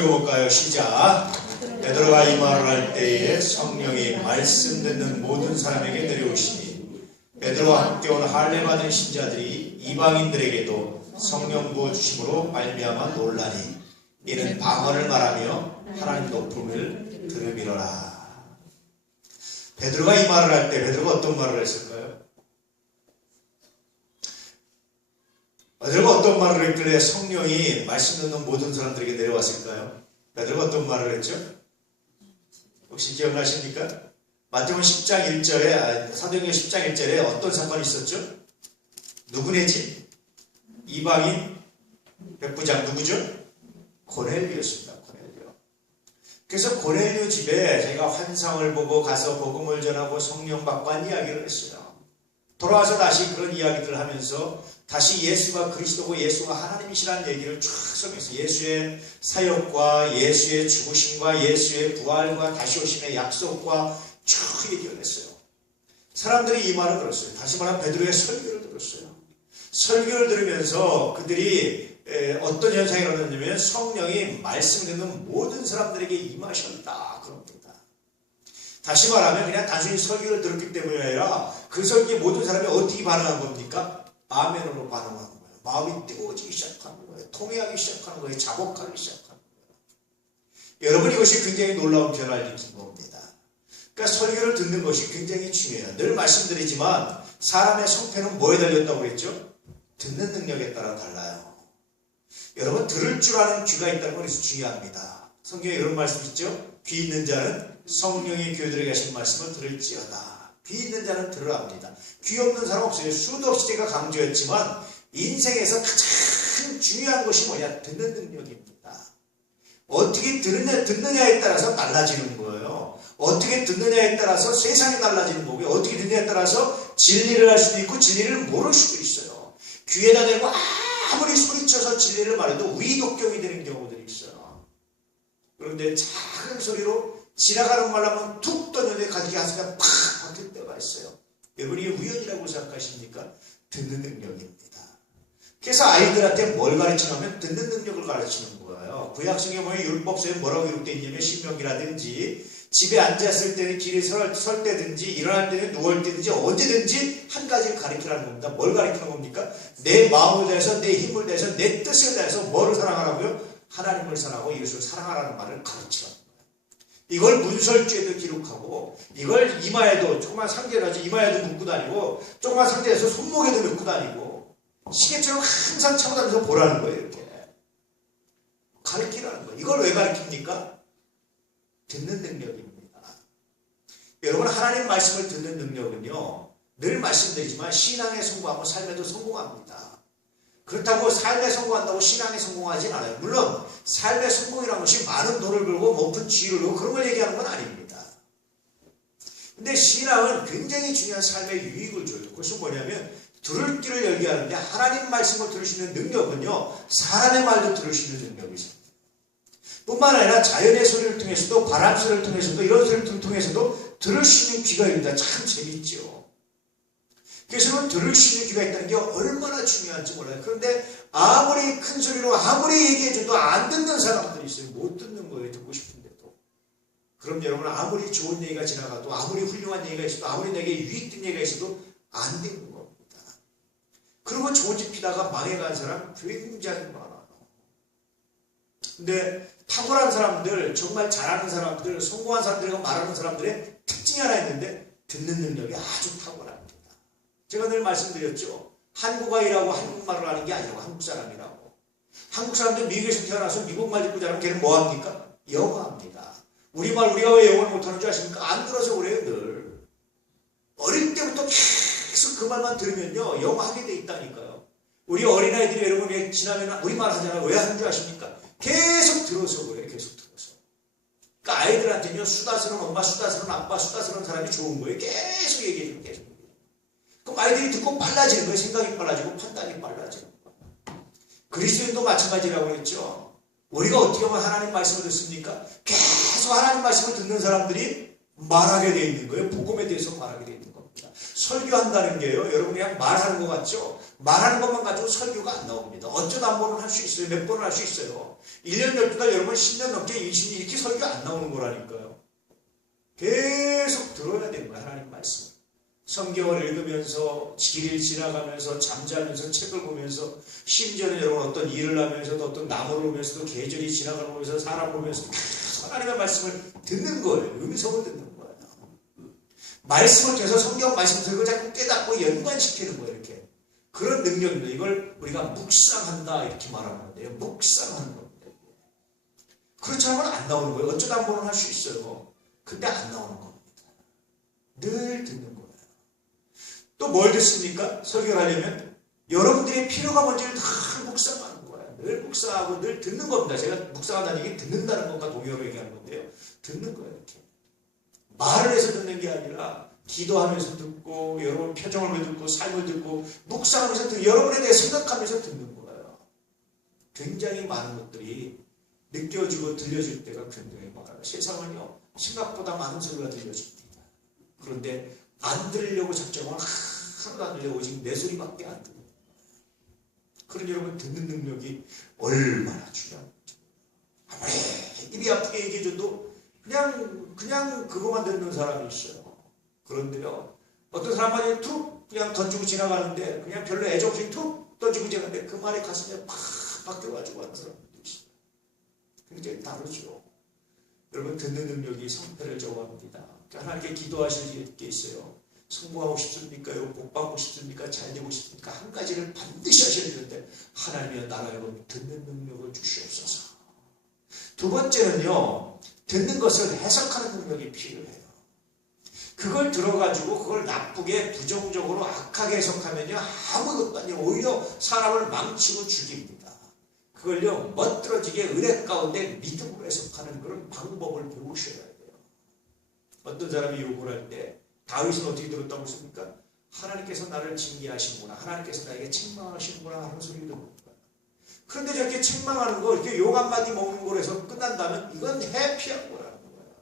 읽어볼까요? 시작. 베드로가 이 말을 할 때에 성령이 말씀 듣는 모든 사람에게 내려오시니 베드로와 함께 온 할례 받은 신자들이 이방인들에게도 성령 부어 주심으로 말미암아 놀라니 이는 방언을 말하며 하나님 높음을 들음이로라. 베드로가 이 말을 할 때 베드로가 어떤 말을 했을까요? 베드로가 어떤 말을 했길래 성령이 말씀 듣는 모든 사람들에게 내려왔을까요? 베드로가 어떤 말을 했죠? 혹시 기억나십니까? 마태복음 10장 1절에 사도행전 10장 1절에 어떤 사건이 있었죠? 누구네 집? 이방인 백부장 누구죠? 고넬료였습니다. 고넬료. 그래서 고넬료 집에 제가 환상을 보고 가서 복음을 전하고 성령 받고 한 이야기를 했어요. 돌아와서 다시 그런 이야기들을 하면서 다시 예수가 그리스도고 예수가 하나님이시라는 얘기를 쫙 설명해서 예수의 사역과 예수의 죽으심과 예수의 부활과 다시 오심의 약속과 쭉 얘기를 했어요. 사람들이 이 말을 들었어요. 다시 말하면 베드로의 설교를 들었어요. 설교를 들으면서 그들이 어떤 현상이 일어났냐면 성령이 말씀 듣는 모든 사람들에게 임하셨다 그럽니다. 다시 말하면 그냥 단순히 설교를 들었기 때문이 아니라 그 설교에 모든 사람이 어떻게 반응한 겁니까? 아멘으로 반응하는 거예요. 마음이 뜨거워지기 시작하는 거예요. 통회하기 시작하는 거예요. 자복하기 시작하는 거예요. 여러분 이것이 굉장히 놀라운 변화를 일으킨 겁니다. 그러니까 설교를 듣는 것이 굉장히 중요해요. 늘 말씀드리지만 사람의 성패는 뭐에 달렸다고 했죠? 듣는 능력에 따라 달라요. 여러분 들을 줄 아는 귀가 있다는 건 그래서 중요합니다. 성경에 이런 말씀 있죠? 귀 있는 자는 성령이 교회들에게 하신 말씀을 들을지어다. 귀 있는 자는 들으라 합니다. 귀 없는 사람 없어요. 수도 없이 제가 강조했지만 인생에서 가장 중요한 것이 뭐냐? 듣는 능력입니다. 어떻게 듣느냐에 따라서 달라지는 거예요. 어떻게 듣느냐에 따라서 세상이 달라지는 거고요. 어떻게 듣느냐에 따라서 진리를 할 수도 있고 진리를 모를 수도 있어요. 귀에다 대고 아무리 소리쳐서 진리를 말해도 위독경이 되는 경우들이 있어요. 그런데 작은 소리로 지나가는 말 하면 툭 던져내 가지고 가슴에 팍 박힐 때가 있어요. 여러분 이게 우연이라고 생각하십니까? 듣는 능력입니다. 그래서 아이들한테 뭘 가르치냐면 듣는 능력을 가르치는 거예요. 구약성경에 보면 율법서에 뭐라고 기록되어 있냐면 신명기라든지 집에 앉았을 때는 길에 설 때든지 일어날 때는 누울 때든지 언제든지 한 가지를 가르치라는 겁니다. 뭘 가르치는 겁니까? 내 마음을 다해서 내 힘을 다해서 내 뜻을 다해서 뭐를 사랑하라고요? 하나님을 사랑하고 이웃을 사랑하라는 말을 가르치라는 거예요. 이걸 문설주에도 기록하고 이걸 이마에도 조그만 상자를 가지고 이마에도 묶고 다니고 조그만 상자에서 손목에도 넣고 다니고 시계처럼 항상 차고 다니면서 보라는 거예요. 이렇게 가르치라는 거예요. 이걸 왜 가르칩니까? 듣는 능력입니다. 여러분 하나님 말씀을 듣는 능력은요 늘 말씀드리지만 신앙에 성공하고 삶에도 성공합니다. 그렇다고 삶에 성공한다고 신앙에 성공하진 않아요. 물론 삶의 성공이라는 것이 많은 돈을 벌고 높은 지위를 벌고 그런 걸 얘기하는 건 아닙니다. 근데 신앙은 굉장히 중요한 삶의 유익을 줘요. 그것은 뭐냐면 들을 귀를 열게 하는데 하나님 말씀을 들을 수 있는 능력은요 사람의 말도 들을 수 있는 능력이 있습니다. 뿐만 아니라 자연의 소리를 통해서도 바람 소리를 통해서도 이런 소리를 통해서도 들을 수 있는 귀가 있습니다. 참 재밌죠. 그래서 들을 수 있는 귀가 있다는 게 얼마나 중요한지 몰라요. 그런데 아무리 큰 소리로 아무리 얘기해줘도 안 듣는 사람들이 있어요. 못 듣는 거예요. 듣고 싶은데도. 그럼 여러분 아무리 좋은 얘기가 지나가도 아무리 훌륭한 얘기가 있어도 아무리 내게 유익된 얘기가 있어도 안 듣는 겁니다. 그러면 좋은 집 피다가 망해간 사람 굉장히 많아요. 근데 탁월한 사람들, 정말 잘하는 사람들, 성공한 사람들과 말하는 사람들의 특징이 하나 있는데 듣는 능력이 아주 탁월합니다. 제가 늘 말씀드렸죠. 한국아이라고 한국말을 하는 게 아니라고 한국 사람이라고. 한국 사람들 미국에서 태어나서 미국말 듣고 자라면 걔는 뭐합니까? 영어합니다. 우리말 우리가 왜 영어를 못하는 줄 아십니까? 안 들어서 그래요 늘. 어릴 때부터 계속 그 말만 들으면요 영어 하게 돼 있다니까요. 우리 어린아이들이 여러분 지나면 우리말 하잖아요. 왜 하는 줄 아십니까? 계속 들어서 그래요. 계속 들어서. 그러니까 아이들한테는요 수다스러운 엄마, 수다스러운 아빠, 수다스러운 사람이 좋은 거예요. 계속 얘기해주고 계속. 그럼 아이들이 듣고 빨라지는 거예요. 생각이 빨라지고 판단이 빨라지는 거예요. 그리스도인도 마찬가지라고 했죠. 우리가 어떻게 하면 하나님 말씀을 듣습니까? 계속 하나님 말씀을 듣는 사람들이 말하게 되어 있는 거예요. 복음에 대해서 말하게 되어 있는 겁니다. 설교한다는 게요, 여러분 그냥 말하는 것 같죠? 말하는 것만 가지고 설교가 안 나옵니다. 어쩌다 한 번은 할 수 있어요. 몇 번은 할 수 있어요. 1년, 12달, 여러분 10년 넘게 20년 이렇게 설교 안 나오는 거라니까요. 계속 들어야 되는 거예요. 하나님 말씀. 성경을 읽으면서, 길을 지나가면서, 잠자면서, 책을 보면서, 심지어는 여러분 어떤 일을 하면서도, 어떤 나무를 보면서도, 계절이 지나가면서, 사람 보면서도 하나님의 말씀을 듣는 거예요. 음성을 듣는 거예요. 말씀을 통해서 성경 말씀 들고 자꾸 깨닫고 연관시키는 거예요. 이렇게. 그런 능력입니다. 이걸 우리가 묵상한다 이렇게 말하는 건데요. 묵상하는 겁니다. 그렇지 않으면 안 나오는 거예요. 어쩌다 한 번은 할 수 있어요. 근데 안 나오는 겁니다. 늘 듣는 거예요. 또 뭘 듣습니까? 설교를 하려면 여러분들의 필요가 뭔지를 다 묵상하는 거예요. 늘 묵상하고 늘 듣는 겁니다. 제가 묵상한다는 얘기 듣는다는 것과 동의어로 얘기하는 건데요. 듣는 거예요. 이렇게. 말을 해서 듣는 게 아니라 기도하면서 듣고 여러분 표정을 듣고 삶을 듣고 묵상하면서 듣고 여러분에 대해 생각하면서 듣는 거예요. 굉장히 많은 것들이 느껴지고 들려질 때가 굉장히 많아요. 세상은요 생각보다 많은 소리가 들려집니다. 그런데 안 들으려고 작정하면 하나도 안 들려고 오직 내 소리밖에 안 들려요. 그런 여러분 듣는 능력이 얼마나 중요한지. 아무리 입이 아프게 얘기해줘도 그냥 그거만 듣는 사람이 있어요. 그런데요 어떤 사람만이 툭 그냥 던지고 지나가는데 그냥 별로 애정 없이 툭 던지고 지나가는데 그 말이 가슴에 팍 박혀가지고 하는 사람들도 있어요. 굉장히 다르죠. 여러분 듣는 능력이 성패를 정합니다. 하나님께 기도하실 게 있어요. 성공하고 싶습니까요? 복받고 싶습니까? 잘 되고 싶습니까? 한 가지를 반드시 하셔야 되는데 하나님의 나라에 듣는 능력을 주시옵소서. 두 번째는요 듣는 것을 해석하는 능력이 필요해요. 그걸 들어가지고 그걸 나쁘게 부정적으로 악하게 해석하면요 아무것도 아니에요. 오히려 사람을 망치고 죽입니다. 그걸요 멋들어지게 은혜 가운데 믿음으로 해석하는 그런 방법을 배우셔야 돼요. 어떤 사람이 욕을 할 때 다윗은 어떻게 들었다고 했습니까? 하나님께서 나를 징계하시는구나, 하나님께서 나에게 책망하시는구나 하는 소리를 듣는 거예요. 그런데 저렇게 책망하는 거 이렇게 욕 한마디 먹는 거로 해서 끝난다면 이건 해피한 거라는 거예요.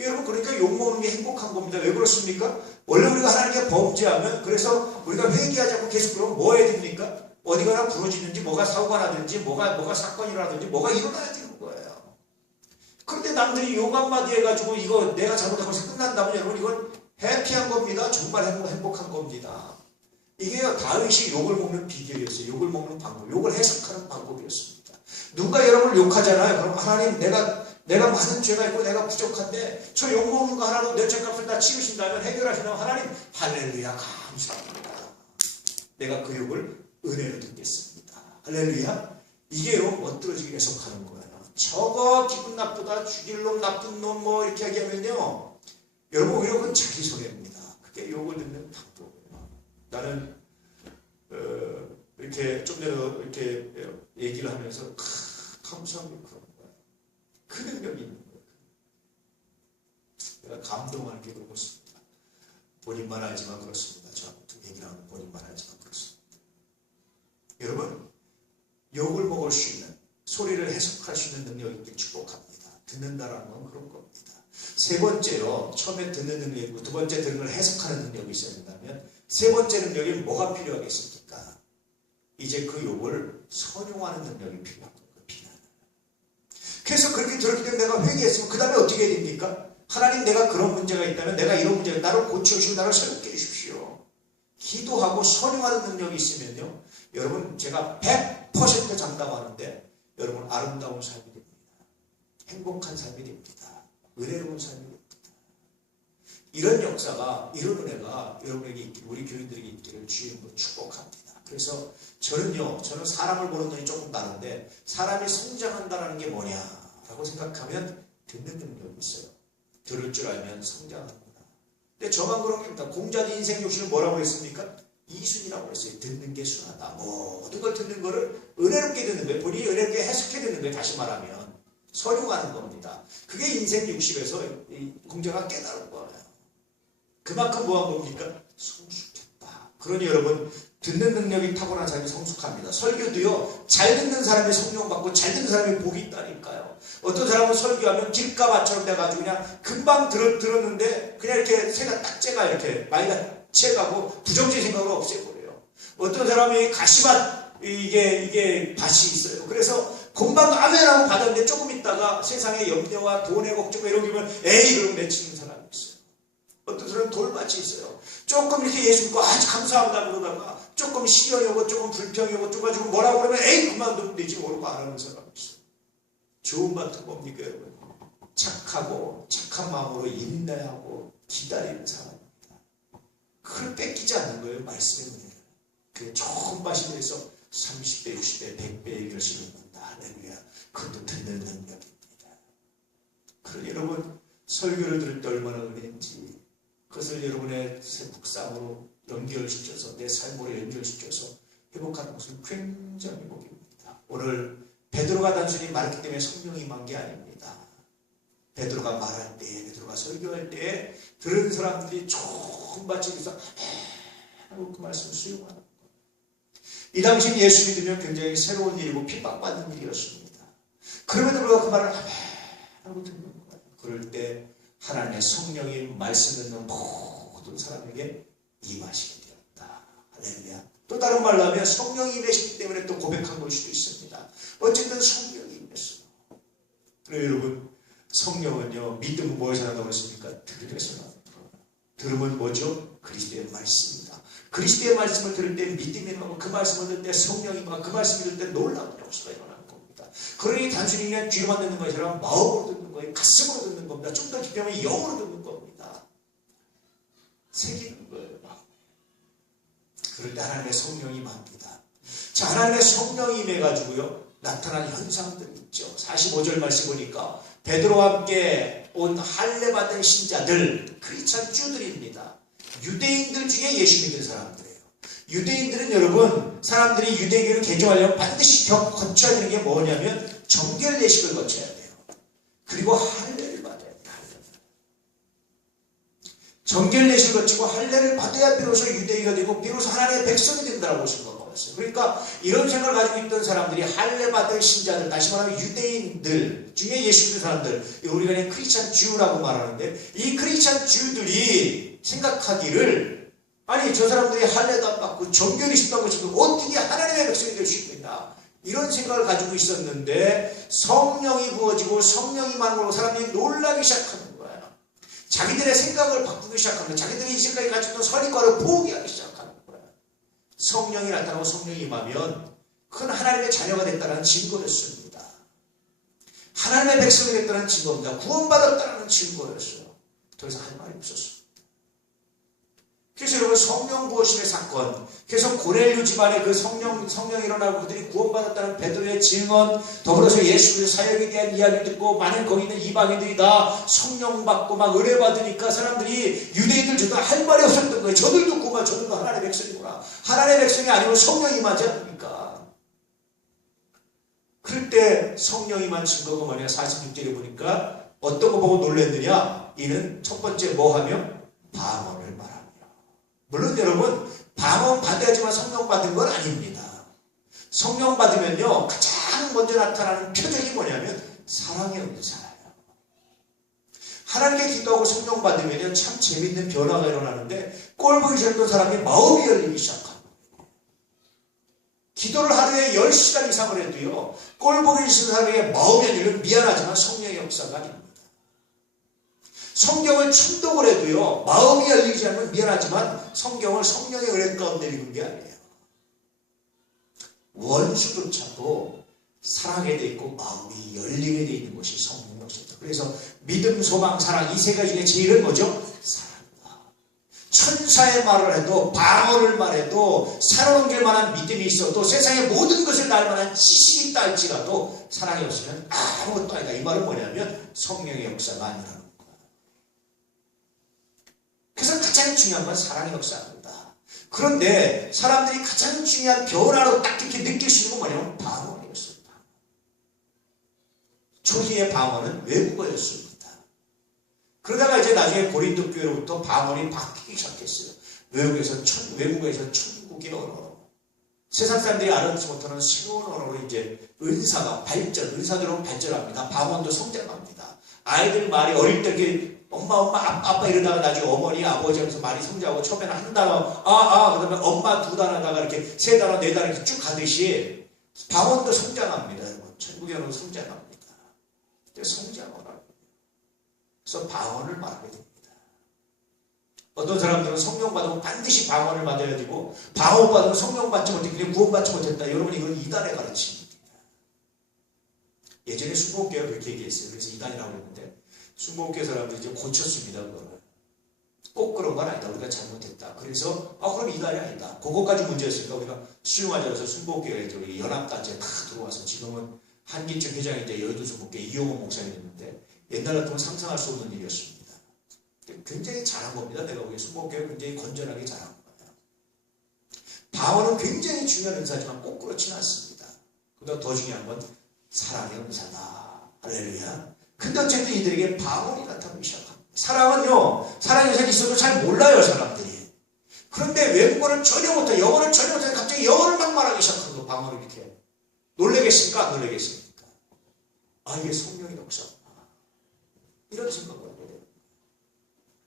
여러분 그러니까 욕 먹는 게 행복한 겁니다. 왜 그렇습니까? 원래 우리가 하나님께 범죄하면 그래서 우리가 회개하지 않고 계속 그러면 뭐 해야 됩니까? 어디 가나 부러지든지 뭐가 사고가 나든지 뭐가 사건이 일어나든지 뭐가 일어나야 되는 거예요. 그런데 남들이 욕 한마디 해가지고 이거 내가 잘못한 것이 끝난다면 여러분 이건 해피한 겁니다. 정말 행복한 겁니다. 이게요 다윗이 욕을 먹는 비결이었어요. 욕을 먹는 방법, 욕을 해석하는 방법이었습니다. 누가 여러분을 욕하잖아요. 그럼 하나님 내가 많은 죄가 있고 내가 부족한데 저 욕 먹는 거 하나로 내 죄값을 다 치우신다면 해결하신다면 하나님 할렐루야 감사합니다. 내가 그 욕을 은혜로 듣겠습니다. 할렐루야. 이게 여러분 멋들어지게 해석하는 거예요. 저거 기분 나쁘다 죽일 놈 나쁜 놈 뭐 이렇게 얘기하면요 여러분 오히려 그건 자기 손해입니다. 그게 욕을 듣는 방법이에요. 나는 이렇게 좀 전에 이렇게 얘기를 하면서 감사합니다 그런 거예요. 그 능력이 있는 거예요. 내가 감동하는 게 그렇습니다. 본인만 알지만 그렇습니다. 저한테 얘기를 하는 본인만 알지만 그렇습니다. 여러분 욕을 먹을 수 있는 소리를 해석할 수 있는 능력이 있길 축복합니다. 듣는다라는 건 그런 겁니다. 세 번째요. 처음에 듣는 능력이고 두 번째 듣는 걸 해석하는 능력이 있어야 된다면 세 번째 능력이 뭐가 필요하겠습니까? 이제 그 욕을 선용하는 능력이 필요한 거예요. 그래서 그렇게 들었기 때문에 내가 회개했으면 그 다음에 어떻게 해야 됩니까? 하나님 내가 그런 문제가 있다면 내가 이런 문제가 나를 고쳐주시고 나를 새롭게 해주십시오. 기도하고 선용하는 능력이 있으면요. 여러분 제가 100% 장담하는데 여러분 아름다운 삶이 됩니다. 행복한 삶이 됩니다. 은혜로운 삶이 됩니다. 이런 역사가 이런 은혜가 여러분에게 있기를 우리 교인들에게 있기를 주님으로 축복합니다. 그래서 저는 사람을 보는 눈이 조금 다른데 사람이 성장한다는 게 뭐냐라고 생각하면 듣는 능력이 있어요. 들을 줄 알면 성장합니다. 근데 저만 그런 겁니다. 공자도 인생 욕심을 뭐라고 했습니까? 이순이라고 했어요. 듣는 게 순하다. 모든 걸 듣는 거를 은혜롭게 듣는 거예요. 본인이 은혜롭게 해석해 듣는 거예요. 다시 말하면 선용하는 겁니다. 그게 인생 60에서 공자가 깨달은 거예요. 그만큼 뭐 한 겁니까? 성숙했다. 그러니 여러분 듣는 능력이 타고난 사람이 성숙합니다. 설교도요 잘 듣는 사람이 성령받고 잘 듣는 사람이 복이 있다니까요. 어떤 사람은 설교하면 길가마처럼 돼가지고 그냥 금방 들었는데 그냥 이렇게 새가 딱재가 이렇게 마이가 채가고 부정적인 생각을 없애버려요. 어떤 사람이 가시밭 이게 밭이 있어요. 그래서 금방 아멘하고 받았는데 조금 있다가 세상의 염려와 돈의 걱정과 이런 게 오면 에이 그러고 내치는 사람이 있어요. 어떤 사람은 돌밭이 있어요. 조금 이렇게 예수 믿고 아주 감사합니다 그러다가 조금 시련이 오고 조금 불평이 오고 좀 가지고 뭐라고 그러면 에이 그만두면 되지 모르고 안 하는 사람이 있어요. 좋은 밭은 뭡니까 여러분? 착하고 착한 마음으로 인내하고 기다리는 사람입니다. 그걸 뺏기지 않는 거예요. 말씀의 은혜를. 그 좋은 밭이 돼서 30배, 60배, 100배의 결실을 낳는다. 할렐루야. 그것도 듣는 능력입니다. 그럼 여러분 설교를 들을 때 얼마나 은혜인지 그것을 여러분의 묵상으로 연결시켜서 내 삶으로 연결시켜서 회복하는 것은 굉장히 복입니다. 오늘 베드로가 단순히 말했기 때문에 성령이 임한 게 아닙니다. 베드로가 말할 때, 베드로가 설교할 때 들은 사람들이 좋은 밭이 돼서 하고 그 말씀을 수용하는 거예요. 이 당시 예수 믿으면 굉장히 새로운 일이고 핍박받는 일이었습니다. 그럼에도 불구하고 그 말을 하고 듣는 거예요. 그럴 때 하나님의 성령이 말씀 듣는 모든 사람에게 임하시게 되었다. 할렐루야. 또 다른 말로 하면 성령이 임하시기 때문에 또 고백한 걸 수도 있습니다. 어쨌든 성령이 임했어요. 그리고 여러분 성령은요 믿음은 뭐에서 난다고 했습니까? 들음에서 난다. 들음은 뭐죠? 그리스도의 말씀입니다. 그리스도의 말씀을 들을 때 믿음이 나고 그 말씀을 들을 때 성령이 임하고 그 말씀을 들을 때 놀라운 역사가 일어나는 겁니다. 그러니 단순히 그냥 귀로만 듣는 것이 아니라 마음으로 듣는 거예요. 가슴으로 듣는 겁니다. 좀 더 깊이 하면 영으로 듣는 겁니다. 새기는 거예요. 그럴 때 하나님의 성령이 임합니다. 자, 하나님의 성령이 임해가지고요 나타난 현상들이 있죠. 45절 말씀 보니까 베드로와 함께 온 할례 받은 신자들 크리스찬 주들입니다. 유대인들 중에 예수 믿는 사람들이에요. 유대인들은 여러분 사람들이 유대교를 개종하려면 반드시 거쳐야 되는 게 뭐냐면 정결 예식을 거쳐야 돼요. 그리고 할례를 받아야 돼요. 정결 예식을 거치고 할례를 받아야 비로소 유대인이 되고 비로소 하나님의 백성이 된다고 보신 것 같았어요. 그러니까 이런 생각을 가지고 있던 사람들이 할례 받은 신자들, 다시 말하면 유대인들 중에 예수 믿는 사람들, 우리가 그냥 크리스찬 주라고 말하는데 이 크리스찬 주들이 생각하기를 아니 저 사람들이 할례도 안 받고 정결 예식도 안 거치고 어떻게 하나님의 백성이 될 수 있느냐 이런 생각을 가지고 있었는데 성령이 부어지고 성령이 임하고 사람들이 놀라기 시작하는 거예요. 자기들의 생각을 바꾸기 시작합니다. 자기들이 이제까지 가지고 있던 선입관을 포기하기 시작하는 거예요. 성령이 나타나고 성령이 임하면 큰 하나님의 자녀가 됐다는 증거였습니다. 하나님의 백성이 됐다는 증거입니다. 구원받았다는 증거였어요. 더 이상 할 말이 없었어요. 그래서 여러분 성령 부어심의 사건, 그래서 고넬료 집안에 그 성령이 일어나고 그들이 구원받았다는 베드로의 증언, 더불어서 예수의 사역에 대한 이야기를 듣고 많은 거기 있는 이방인들이 다 성령 받고 막 은혜 받으니까 사람들이 유대인들 저도 할 말이 없었던 거예요. 저들도 구만 저들도 하나님의 백성이구나. 하나님의 백성이 아니면 성령이 임하지 않습니까? 그럴 때 성령이 임한 증거가 뭐냐 46절에 보니까 어떤 거 보고 놀랐느냐 이는 첫 번째 뭐하며 방언을 말합니다. 물론 여러분 방언 받아야지만 성령 받은 건 아닙니다. 성령 받으면요 가장 먼저 나타나는 표적이 뭐냐면 사랑의 은사예요. 하나님께 기도하고 성령 받으면요 참 재밌는 변화가 일어나는데 꼴 보기 싫었던 사람이 마음이 열리기 시작합니다. 기도를 하루에 10시간 이상을 해도요 꼴 보기 싫은 사람에게 마음이 열리면 미안하지만 성령의 역사가 아닙니다. 성경을 춘독을 해도요 마음이 열리지 않으면 미안하지만 성경을 성령의 은혜 가운데 읽은 게 아니에요. 원수조차도 사랑에 돼 있고 마음이 열리게 돼 있는 것이 성령의 역사입니다. 그래서 믿음, 소망, 사랑 이 세 가지 중에 제일은 뭐죠? 사랑이다. 천사의 말을 해도 방언을 말해도 살아넘길 만한 믿음이 있어도 세상의 모든 것을 날 만한 지식이 있다 할지라도 사랑이 없으면 아무것도 아니다. 이 말은 뭐냐면 성령의 역사가 아니라는 거예요. 그래서 가장 중요한 건 사랑의 역사입니다. 그런데 사람들이 가장 중요한 변화로 딱 이렇게 느낄 수 있는 건 뭐냐면 방언이었습니다. 초기의 방언은 외국어였습니다. 그러다가 이제 나중에 고린도 교회로부터 방언이 바뀌기 시작했어요. 외국어에서 천국의 언어로 세상 사람들이 알아듣지 못하는 새로운 언어로 이제 은사가 발전, 은사대로 발전합니다. 방언도 성장합니다. 아이들 말이 어릴 때 이렇게 엄마, 아빠 이러다가 나중에 어머니, 아버지 하면서 말이 성장하고 처음에는 한 단어, 그 다음에 엄마 두 단어다가 이렇게 세 단어, 네 단어 이렇게 쭉 가듯이 방언도 성장합니다. 여러분. 천국에는 성장합니다. 성장을 하고. 그래서 방언을 말하게 됩니다. 어떤 사람들은 성령 받으면 반드시 방언을 받아야 되고, 방언 받으면 성령 받지 못해 그냥 구원받지 못했다. 여러분, 이건 이단의 가르침입니다. 예전에 순복음교회가 그렇게 얘기했어요. 그래서 이단이라고 했는데, 순복음교회 사람들이 이제 고쳤습니다. 그거를. 꼭 그런 건 아니다. 우리가 잘못했다. 그래서 그럼 이단이 아니다. 그거까지 문제였으니까 우리가 수용하자 해서 순복음교회 저기 연합단체에 다 들어와서 지금은 한기총 회장인데 여의도 순복음교회 이용호 목사님이었는데 옛날 같으면 상상할 수 없는 일이었습니다. 굉장히 잘한 겁니다. 내가 보기에 순복음교회 굉장히 건전하게 잘한 거예요. 방언은 굉장히 중요한 은사지만 꼭 그렇지는 않습니다. 그보다 더 중요한 건 사랑의 은사다. 할렐루야. 근데 어쨌든 이들에게 방언이 나타나기 시작합니다. 사랑의 은사가 있어도 잘 몰라요, 사람들이. 그런데 외국어를 전혀 못해, 영어를 전혀 못해, 갑자기 영어를 막 말하기 시작하는 거, 방언을 이렇게. 놀래겠습니까? 안 놀래겠습니까? 이게 성령의 역사구나. 이런 생각을 하게 돼요.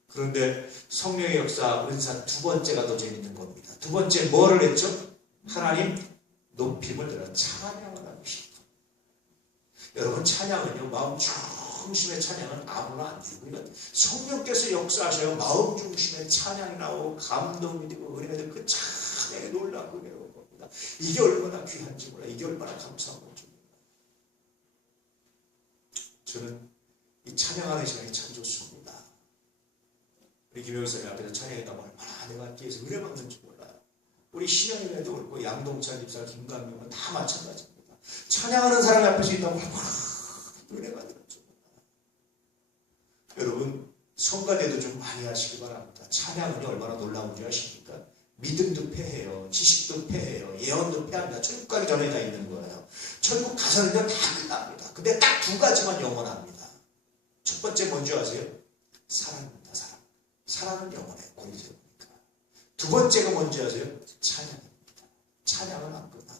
그런데 성령의 역사, 은사 두 번째가 더 재밌는 겁니다. 두 번째 뭐를 했죠? 하나님 높임을 들어 찬양을 하기 시작합니다. 여러분, 찬양은요, 마음 중심의 찬양은 아무나 안 주고요. 성령께서 역사하셔요. 마음 중심의 찬양이 나오고 감동이 되고 은혜가 되고 그 찬양에 놀라고 괴로운 겁니다. 이게 얼마나 귀한지 몰라. 이게 얼마나 감사한 건지 몰라. 저는 이 찬양하는 시간이 참 좋습니다. 우리 김영선님 앞에서 찬양했다고 얼마나 내가 뒤에서 은혜 받는지 몰라요. 우리 신영이에도 그렇고 양동찬 집사, 김강명은 다 마찬가지입니다. 찬양하는 사람 앞에서 있다고 얼마나 은혜가 되는지 몰라요. 여러분, 성가대도 좀 많이 하시기 바랍니다. 찬양은 얼마나 놀라운지 아십니까? 믿음도 패해요. 지식도 패해요. 예언도 패합니다. 천국 가기 전에 다 있는 거예요. 천국 가서는요 다 끝납니다. 근데 딱 두 가지만 영원합니다. 첫 번째 뭔지 아세요? 사랑입니다. 사랑. 사랑은 영원해. 고리세우니까. 두 번째가 뭔지 아세요? 찬양입니다. 찬양은 안 끝나는 거예요.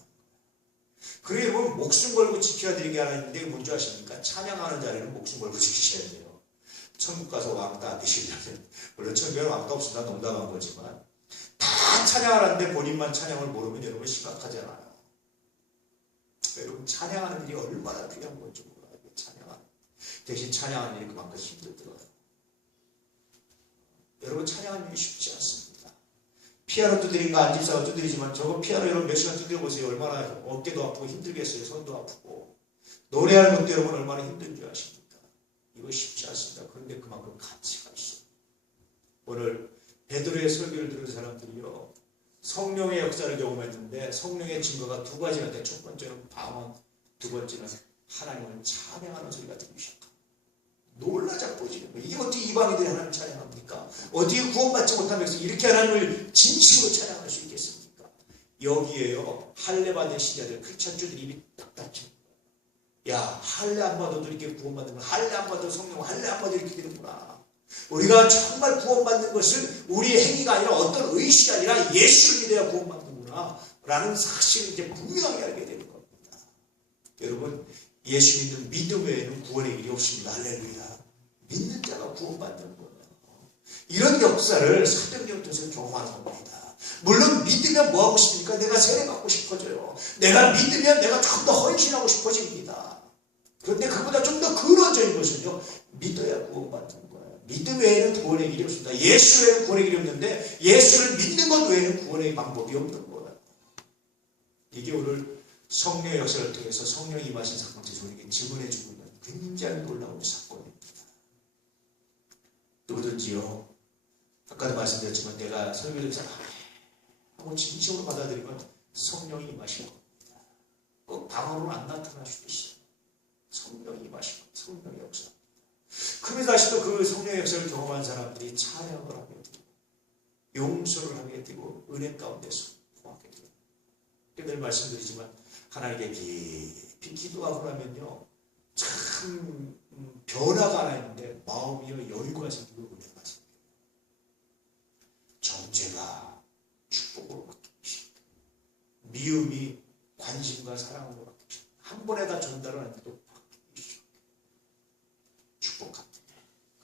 그러면 목숨 걸고 지켜야 되는 게 하나 있는데 뭔지 아십니까? 찬양하는 자리는 목숨 걸고 지키셔야 돼요. 천국 가서 왕따 안 되시려면, 물론 천국에는 왕따 없습니다. 농담한 거지만 다 찬양하는데 본인만 찬양을 모르면 여러분 심각하잖아요. 여러분, 찬양하는 일이 얼마나 귀한 건지 몰라요. 찬양하는. 대신 찬양하는 일이 그만큼 힘들더라고요. 여러분, 찬양하는 일이 쉽지 않습니다. 피아노 두드린가 안집사가 두드리지만 저거 피아노 여러분 몇 시간 두드려보세요. 얼마나 어깨도 아프고 힘들겠어요. 손도 아프고. 노래하는 것도 여러분 얼마나 힘든 줄 아십니까? 이거 쉽지 않습니다. 그런데 그만큼 가치가 있어요. 오늘 베드로의 설교를 들은 사람들이요, 성령의 역사를 경험했는데 성령의 증거가 두 가지가 있는데 첫 번째는 방언, 두 번째는 하나님을 찬양하는 소리가 들리기 시작합니다. 놀라 자빠지는 거예요. 이게 어떻게 이방인들이 하나님을 찬양합니까? 어떻게 구원받지 못하면서 이렇게 하나님을 진심으로 찬양할 수 있겠습니까? 여기에요, 할례 받은 신자들, 크리스천주들이 입이 딱 닫힙니다. 야, 할례 안 받아도 이렇게 구원받는 거야. 할례 안 받아도 성령, 할례 안 받아도 이렇게 되는구나. 우리가 정말 구원받는 것은 우리의 행위가 아니라 어떤 의식이 아니라 예수를 믿어야 구원받는구나 라는 사실을 이제 분명하게 알게 되는 겁니다. 여러분, 예수 믿는 믿음 외에는 구원의 길이 없습니다. 할렐루야. 믿는 자가 구원받는 거예요. 이런 역사를 사도행전을 통해서 경험하는 겁니다. 물론 믿으면 뭐 하고 싶습니까? 내가 세례받고 싶어져요. 내가 믿으면 내가 좀 더 헌신하고 싶어집니다. 그런데 그보다 좀 더 근원적인 것은요, 믿어야 구원받는 거예요. 믿음 외에는 구원의 길이 없습니다. 예수 외에는 구원의 길이 없는데 예수를 믿는 것 외에는 구원의 방법이 없는 거예요. 이게 오늘 성령의 역사를 통해서 성령이 임하신 사건에서 우리에게 증언해 주고 있는 굉장히 놀라운 사건입니다. 누구든지요, 아까도 말씀드렸지만 내가 설교를 하고 진심으로 받아들이면 성령이 임하신 겁니다. 꼭 방언으로 안 나타날 수도 있어요. 성령이 임하신 겁니다. 성령의 역사. 그러면서 다시 또 그 성령의 역사를 경험한 사람들이 찬양을 하게 되고 용서를 하게 되고 은혜 가운데서 구하게 돼요. 늘 말씀드리지만 하나님께 깊이 기도하고 나면요, 참 변화가 하나 있는데 마음이요 여유가 생기고 은혜가 생겨요. 정죄가 축복으로 바뀌기 시작해요. 미움이 관심과 사랑으로 바뀌기 시작해요. 한 번에 다 전달을 하는데도 바뀌기 시작해요. 축복합니다.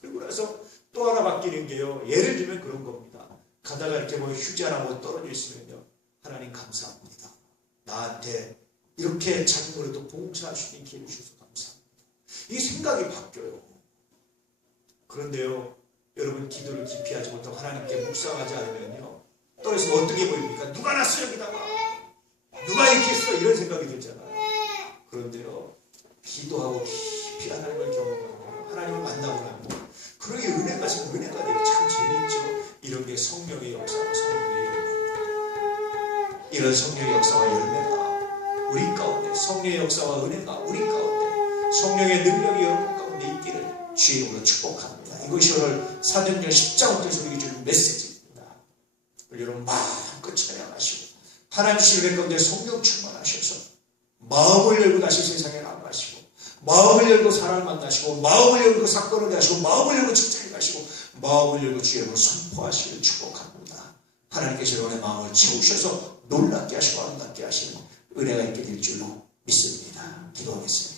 그리고 나서 또 하나 바뀌는 게요. 예를 들면 그런 겁니다. 가다가 이렇게 뭐 휴지 하나 뭐 떨어져 있으면요. 하나님 감사합니다. 나한테 이렇게 작은 거라도 봉사할 수 있는 기회를 주셔서 감사합니다. 이 생각이 바뀌어요. 그런데요. 여러분 기도를 깊이 하지 못하고 하나님께 묵상하지 않으면요. 떨어지면 어떻게 보입니까? 누가 났어 여기다가? 누가 이렇게 했어? 이런 생각이 들잖아요. 그런데요. 기도하고 깊이 하나님을 경험하고 하나님을 만나고 나면 그러게 은혜가 지금 은혜가 되고 참 재밌죠. 이런 게 성령의 역사와 성령의 열매. 이런 성령의 역사와 열매가 우리 가운데 성령의 역사와 은혜가 우리 가운데 성령의 능력이 여러분 가운데 있기를 주의 이름으로 축복합니다. 이것이 오늘 사도행전 10장부터 우리에게 주는 메시지입니다. 여러분 마음껏 찬양하시고 하나님 주신 은혜 가운데 성령 충만하셔서 마음을 열고 다시 세상에 나가시고 마음을 열고 사람을 만나시고 마음을 열고 사건을 가시고 마음을 열고 직장에 가시고 마음을 열고 주의 이름으로 선포하시기를 축복합니다. 하나님께서 여러분의 마음을 채우셔서 놀랍게 하시고 아름답게 하시는 은혜가 있게 될 줄로 믿습니다. 기도하겠습니다.